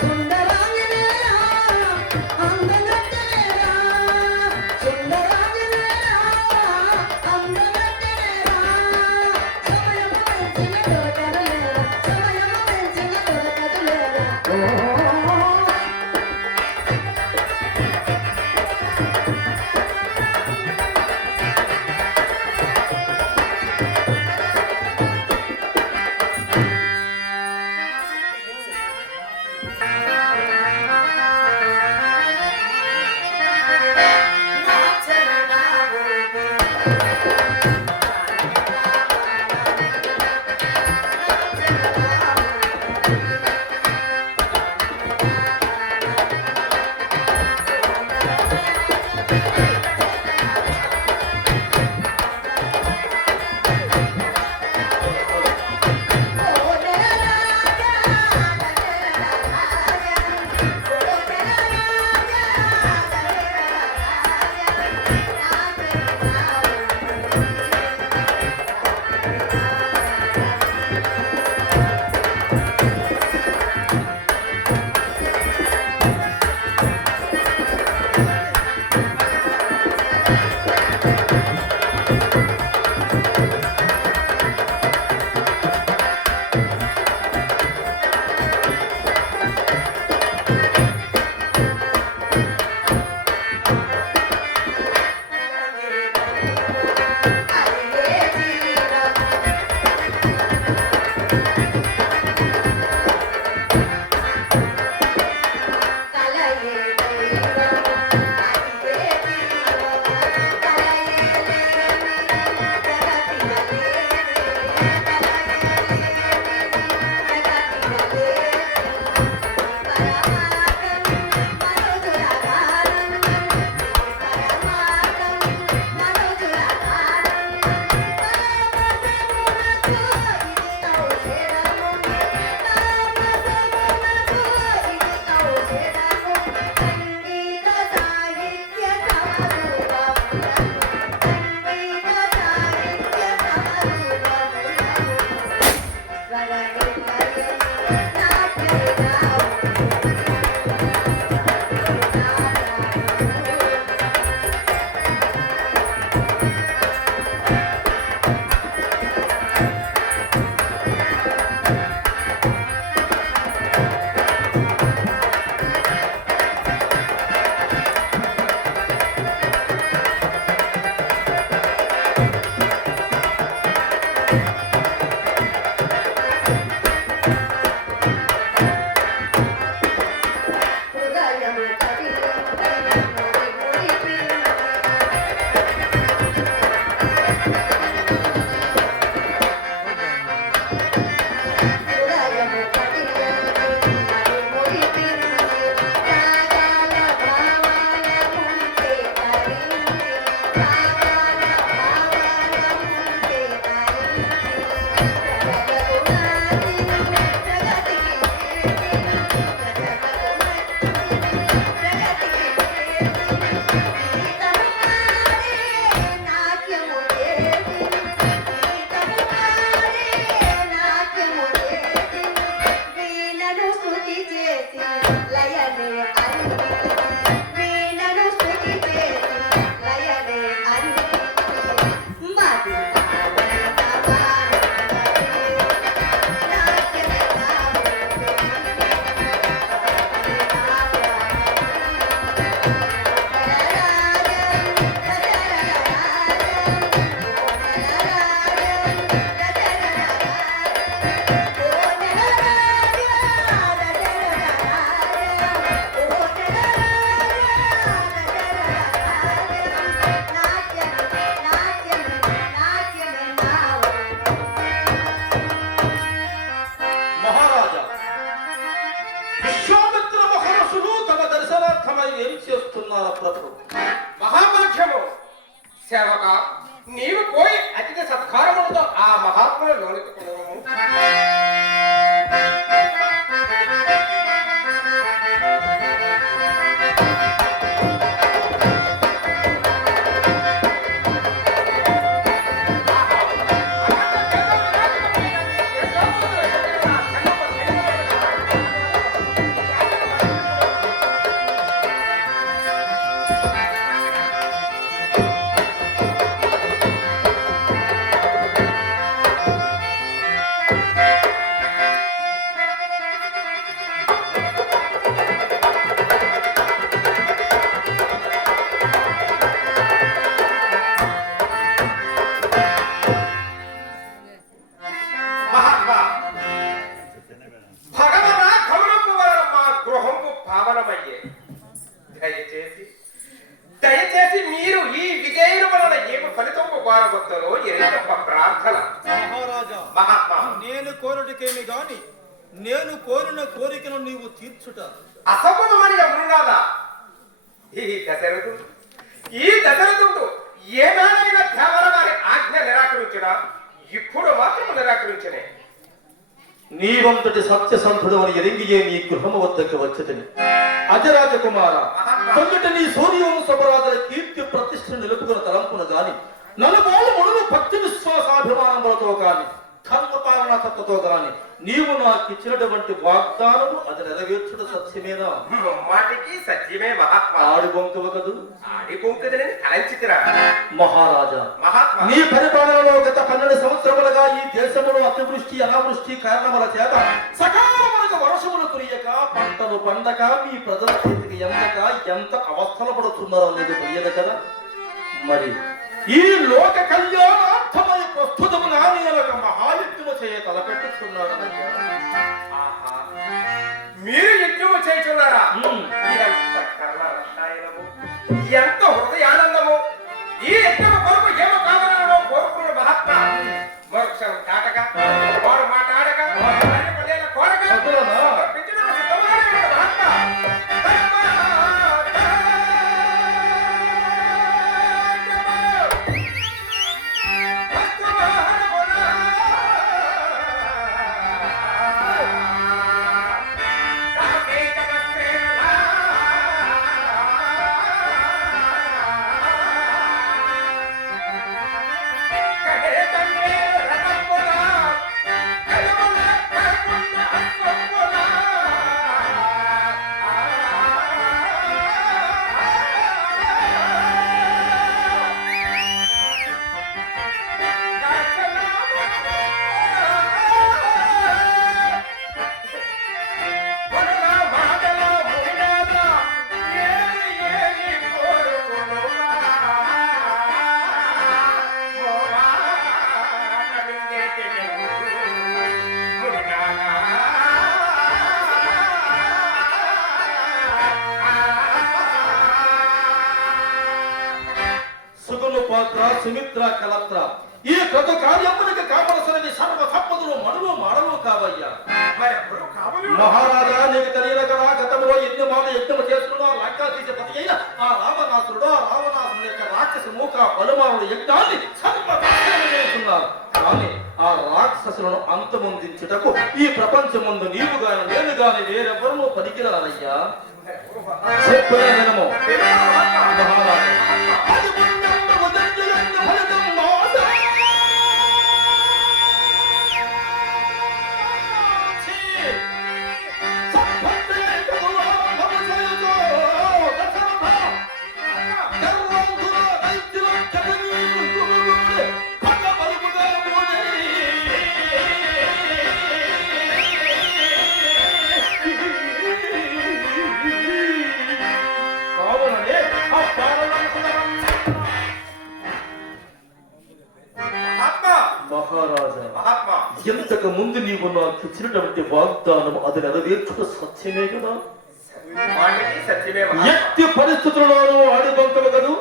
సుందరాంగినేరా అందగత్తెనేరా వస్తున్నారు ప్రభు. మహాభాగ్యము సేవక, నీవు పోయి అతిథి సత్కారములతో ఆ మహాత్ముల లోనికి కొనవము. దయచేసి మీరు ఈ విజయం వలన ఏమి ఫలితము కోరవద్దరో ఎరుగప్ప ప్రార్థన. మహారాజా, మహాత్మా, నేను కోరుటకేమి గాని నేను కోరిన కోరికను నీవు తీర్చుట అసంభవమని ఉన్నాదా? ఈ దశరథుడు ఏనాడైనా దేవర వారి ఆజ్ఞ నిరాకరించినా ఇప్పుడు మాత్రం నిరాకరించనే. నీవంతటి సత్యసంధుడు అని ఎరింగియే నీ గృహము వద్దకు వచ్చదని అజరాజ కుమార, తొమ్మిట నీ సూర్యవంశపరాధుల కీర్తి ప్రతిష్ఠ నిలుపుకున్న తలంపును గాని నలుమూల ముడులు భక్తి విశ్వాసాభిమానములతో గాని ధర్మపాలనతత్వతో గాని నీవు నాకు ఇచ్చినటువంటి వాగ్దానము అది నెరవేర్చుడు సత్యమేనా? మాటికి సత్యమే మహాత్మా. ఆడి బొంకవ కదు, ఆడి బొంకదని తలంచితిరా మహారాజా. మహాత్మా, నీ పరిపాలనలో గత 12 సంవత్సరములుగా ఈ దేశంలో అతివృష్టి అనావృష్టి కారణముల చేత సకాలములకు వర్షములు కురియక పంటలు పండక మీ ప్రజల చేతికి ఎంత అవస్థలు పడుతున్నారో నీకు తెలియదు కదా. మరి ఈ లోక కళ్యాణార్థమై ప్రస్తుతము నాణ్యాలకు మహాయజ్ఞము చేయ తలపెట్టుచున్నాడు. మీరు యజ్ఞము చేయుచున్నారా? ఎంత హృదయానందము! ఈ యజ్ఞము కొరకు ఏమో కావాలో కోరుకున్న మహాత్మా మరుక్షణం దాటక వారు మాట్లాడక కోరక సుమిత్ర కలత్ర ఈ కృత కార్యమునికి కావలసినవి సర్వ సంపదలు మనులు మాడలు కావయ్యా. మహారాజా, నీకు తెలియదు కదా, గతంలో ఎన్ని మాట యజ్ఞము చేసుకున్నా లంకాధీశపతి అయిన ఆ రావణాసురుడు యొక్క రాక్షస మూక బలుమానుడు యజ్ఞాన్ని సర్వనాశనమేస్తున్నారు. కానీ ఆ రాక్షసులను అంతమొందించుటకు ఈ ప్రపంచముందు నీవు గాని నేను గాని వేరెవరూ పనికిరారయ్యా. చెప్పే వినము మహారాజా. ఎంతకు ముందు నీవు నాకు ఇచ్చినటువంటి వాగ్దానం అది నెరవేర్చుట సత్యమే కదా. ఎట్టి పరిస్థితుల్లోనూ ఆడిబొంకలు కదూ.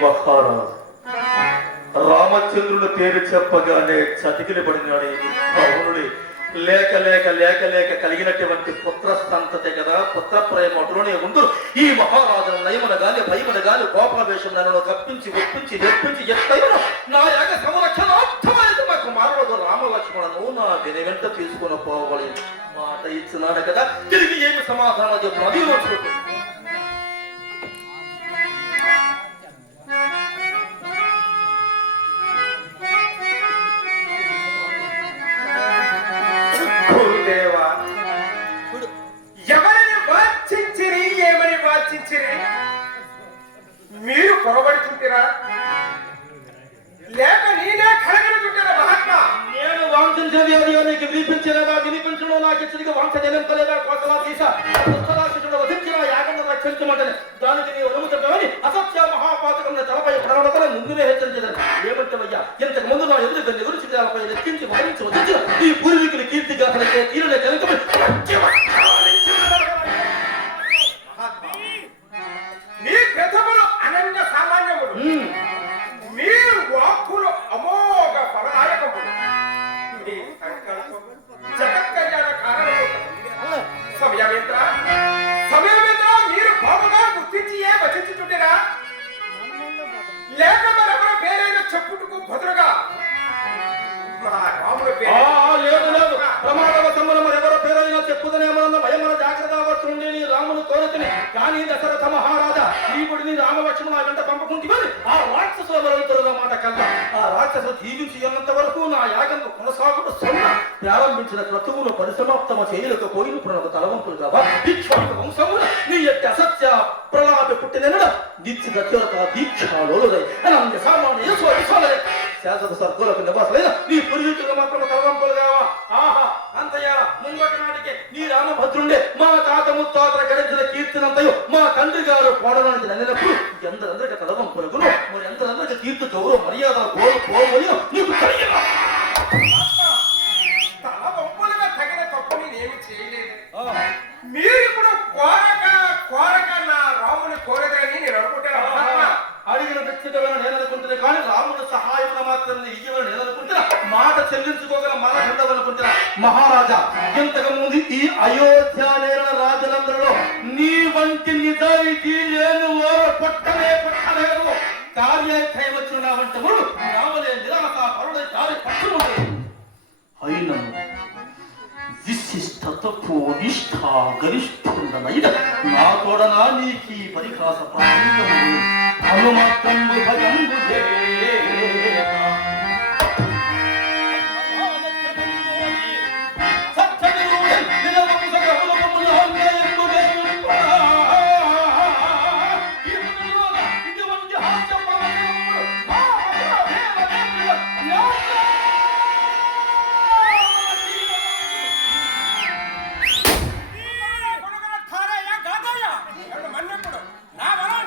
మహారాజు రామచంద్రుడు పేరు చెప్పగానే చతికిలి పడినాడు పౌరుడి లేక లేక లేక లేక కలిగినటువంటి పుత్ర సంతతి కదా పుత్ర ప్రేమలోనే ఉండు ఈ మహారాజును నయమున గాని భయమున గాని కోపావేశం నన్ను కప్పించి ఒప్పించి నెప్పించి ఎత్తైనా నా యాగ సంరక్షణార్థమైతే మా కుమారుడు రామలక్ష్మణను నా వెను వెంట తీసుకుని పోవాలి మాట ఇచ్చినాడు కదా తిరిగి ఏమి సమాధానం చెప్పిన అది వచ్చుకుంటుంది మీరు పొరబడుతుంటారా లేక నేనే కలగలుగుతుంటారా మహాత్మా నేను వాంఛించేది అదియో నీకు వినిపించలేదా వినిపించడం నాకు ఇచ్చడికి వాంఛ జనంతలేదా కోసలా తీసా దుష్టరాక్షసుడు వధించిన యాగంలో రక్షించమంటని దానికి నీ ఉరుముతుంటావని అసత్య మహాపాతకం తలపై ప్రణవతల ముందునే హెచ్చరించేదని ఏమంటావయ్యా ఇంతకు ముందు నా ఎదురుగా ఎదురు చిత్రాలపై లెక్కించి వహించి వధించిన ఈ పూర్వీకుల కీర్తి గాథలకే తీరలే కనుక మీ ప్రథములు అనంత సామాన్యములు మీ వాక్కులు అమోఘ ఫలదాయకములు మీ సంకల్పం జగత్ కళ్యాణ కారణము సమయమేంద్ర మీరు బాబుగా గుర్తించి ఏ వచించుతుంటేనా లేక మరెవరో పేరైన చెప్పుటకు బదులుగా రాముడు లేదు లేదు ప్రమాదవశమున మరెవరో పేరైనా చెప్పుదనేమన్న భయమన జాగ్రత్త వచ్చుండి నీ రామును కోరుతుని కానీ దశరథ మహారాజా నీవుడిని రామలక్ష్మణ వెంట పంపకుంటివని ఆ రాక్షసుల వరంతున్న మాట కల్లా ఆ రాక్షసు జీవించి ఉన్నంత వరకు నా యాగంకు కొనసాగుతూ సొన్న ప్రారంభించిన క్రతువును పరిసమాప్తమ చేయలేకపోయినప్పుడు నాకు తలవంపులు కావా దీక్షాంత వంశమున నీ యొక్క అసత్య ప్రలాప పుట్టినెనడ నిత్య దత్యోరత దీక్షాలోలై అనంత సామాన్య శాశ్వత సర్గోలకు నివాసమైన నీ పూర్వీకులు మాత్రం తలవంపులు కావా ఆహా అంతయ్య ముంగటి నాటికి నీ రామభద్రుండే మా తాత ముత్తాతల గడించిన కీర్తినంతయు మా తండ్రి గారు కోడడానికి నన్నినప్పుడు ఎందరందరికీ తలవంపులకును మరి ఎందరందరికీ కీర్తి గౌరవ మర్యాద కోరుకోమని నీకు కలిగిన తలవంపులుగా తగిన తప్పు నేనేమి చేయలేదు మీరు ఇప్పుడు కోరక నా రాముని కోరదని నేను అనుకుంటాను అడిగిన వ్యక్తిగతమైన నేను అనుకుంటున్నా కానీ రాముడు సహాయం మాత్రం ఇయ్యమని నేను అనుకుంటున్నా మాట చెల్లించుకోగల మన ఉండవనుకుంటున్నా మహారాజా ఇంతకు ముందు ఈ అయోధ్య నేరణ రాజులందరిలో నీ వంటి నిజాయితీ లేని పట్టలేదు కార్యార్థం వచ్చిన వంటి వాడు రామలే నిరాశ పరుడే దారి పట్టుకుంటే అయిన విశిష్టతకు నిష్ఠ గరిష్ఠుండనైన నా తోడనా నీకీ పరిహాస ప్రాంతము అనుమాత్రంబు భయంబు నా వరం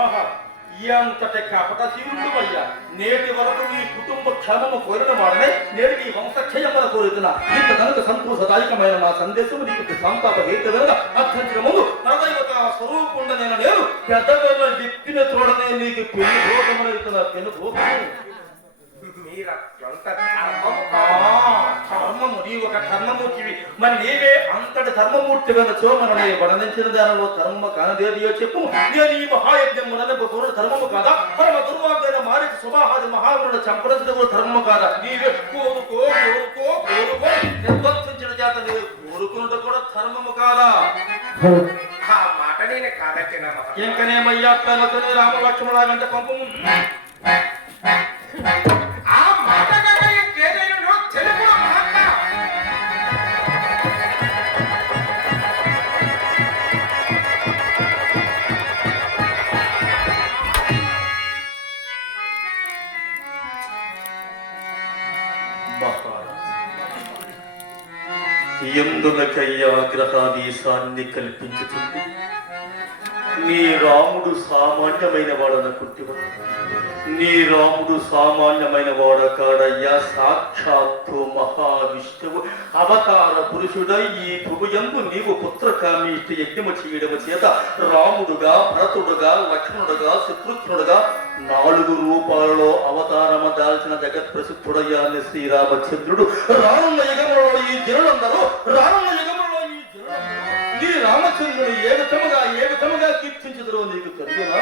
ఆహా, ఎంతటి కపట శివుడు అయ్యా. నేటి వరకు నీ కుటుంబ క్షేమము కోరిన వాడనే నేడు నీ వంశక్షయమన కోరుతున్నా. ఇంత కనుక సంతోషదాయకమైన నా సందేశము నీకు సంతాప హేతువుగా అర్థించిన ముందు పరదైవత స్వరూపుండ నేను పెద్దవేళ దిక్కిన చూడనే నీకు పెళ్లి భోగమనవుతున్నా. పెను భోగము ధర్మము, నీ ఒక ధర్మమూర్తివి. మరి నీవే అంతటి ధర్మమూర్తి వెనచో మన వర్ణించిన దానిలో ధర్మ కానదేదియో చెప్పు. నేను ఈ మహాయజ్ఞం పూర్ణ ధర్మము కాదా? పరమ దుర్మార్గైన మారికి సుబాహాది మహాముడు చంపడంతో కూడా ధర్మము కాదా? నీవే కోరుకో కోరుకో కోరుకో నిర్వర్తించిన చేత నీవు కోరుకున్నట్టు కూడా ధర్మము కాదా? ఆ మాట నేను కాదట్టిన ఇంకనేమయ్యా తనతోనే రామ లక్ష్మణ గంట పంపము. ఆ మాట కాక ఇంకేదైనా తెలుగు మహాత్మ ఎందులకయ్యా గ్రహాదీశాన్ని కల్పించుతుంది. నీ రాముడు సామాన్యమైన వాడనుకుంటున్నా. నీ రాముడు సామాన్యమైన వాడ కాడయ్యా. సాక్షాత్తు మహావిష్ణువు అవతార పురుషుడై ఈ భువయందు నీవు పుత్రకామీష్టి యజ్ఞము చేయడము చేత రాముడుగా, భరతుడుగా, లక్ష్మణుడుగా, శత్రుఘ్నుడుగా 4 రూపాలలో అవతారము దాల్చిన జగత్ ప్రసిద్ధుడయ్యా శ్రీరామచంద్రుడు. రానున్న యుగంలో ఈ జనులందరూ నీ రామచంద్రుని ఏ విధముగా కీర్తించదురో నీకు తెలుగునా?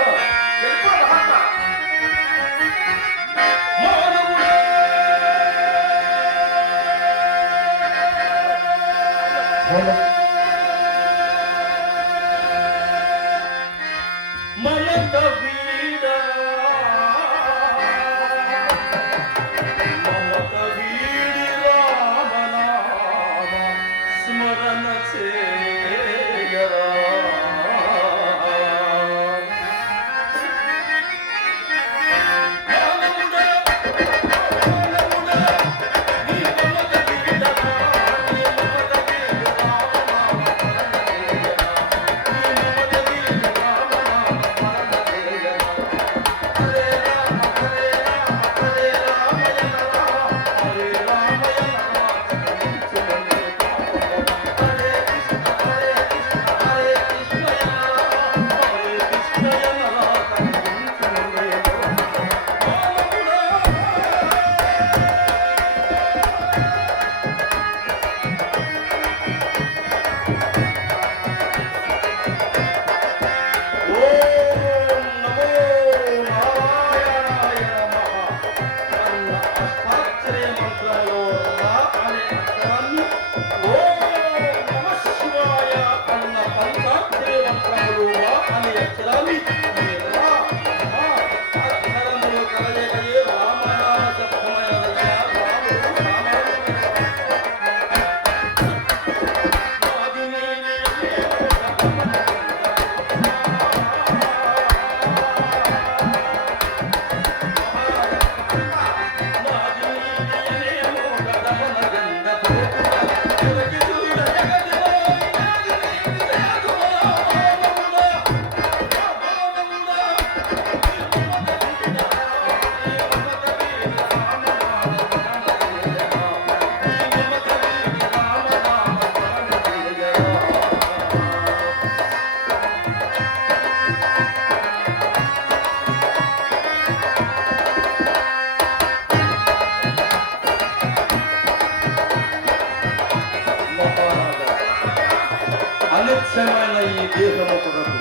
అనిత్యమైన ఈ దేహము కొరకు,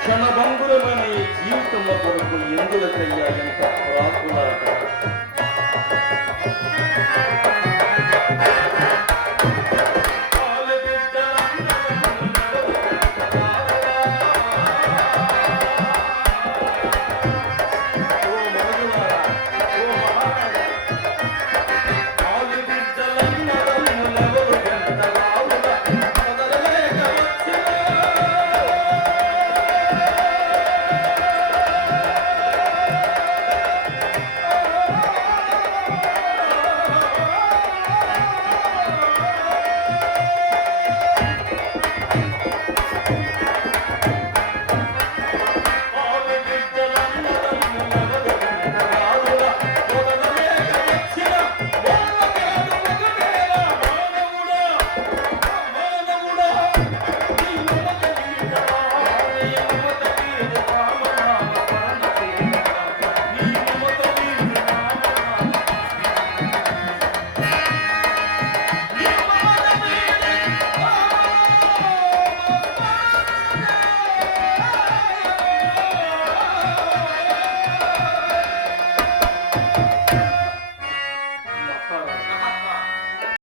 క్షణభంగురమైన ఈ జీవితము కొరకు ఎందులకయ్యా ఎంత ప్రాకులాట.